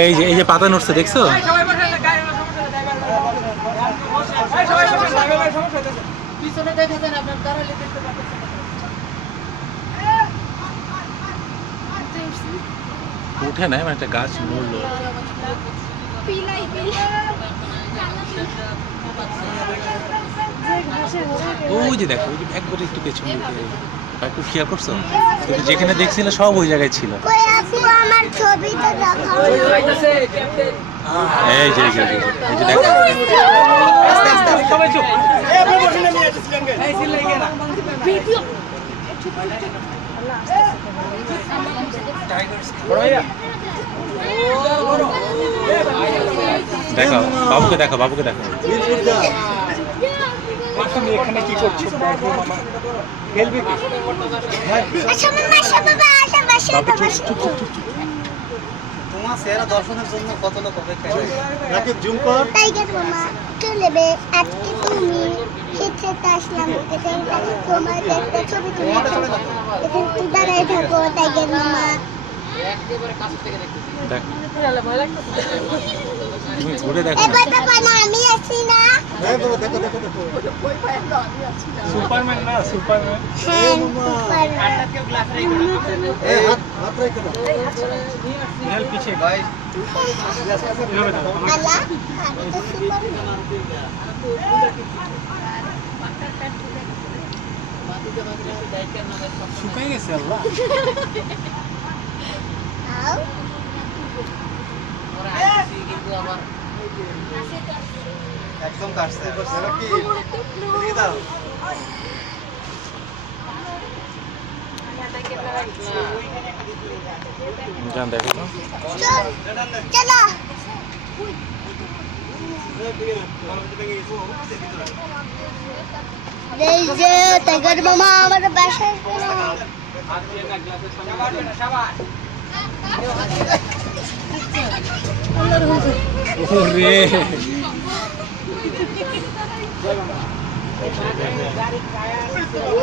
এই যে পাতা নড়ছে দেখছো? উঠে নাই, মানে একটা গাছ নড়লো। ওই যে দেখো, ওই যে একবারে একটু পেছন দিকে, একটু খেয়াল করছো? কিন্তু যেখানে দেখছিলে সব ওই জায়গায় ছিল। এই যে দেখো, দেখো বাবুকে দেখো, বাবুকে দেখো। এখানে কি করছো? খেলবে কি? তোমার সেরা দর্শনের জন্য কত লোক অপেক্ষা করে। রাকিব জুম কর। টাইগার মামা চলেবে আজকে তুমি খেতে আসলাম, এটা তোমার একটা ছবি তুলে এখন তুই দাঁড়ায় থাকো টাইগার মামা। একেবারে কাছ থেকে দেখতেছি। দেখো তুমি ঘুরে দেখো। এবার দেখো না আমি আছি না। হ্যাঁ বলো, দেখো দেখো দেখো। ওই পায়ে তো আমি আছি না। সুপারম্যান না, সুপারম্যান। হ্যাঁ সুপারম্যান। হাতটাকে গ্লাস রেখে দাও। এই হাত রেখে দাও। নিহাল পিছে ভাই। আল্লাহ আমি তো সুপারম্যান। শুকাই গেছে আল্লাহ। আও ওরা আসছে কিন্তু আবার একদম কাটছে। সেটা কি এদিকে দাও। জান দেখো তো। চলো এই যে টাইগার মামা আমাদের বাসায়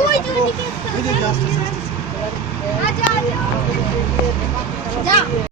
ওই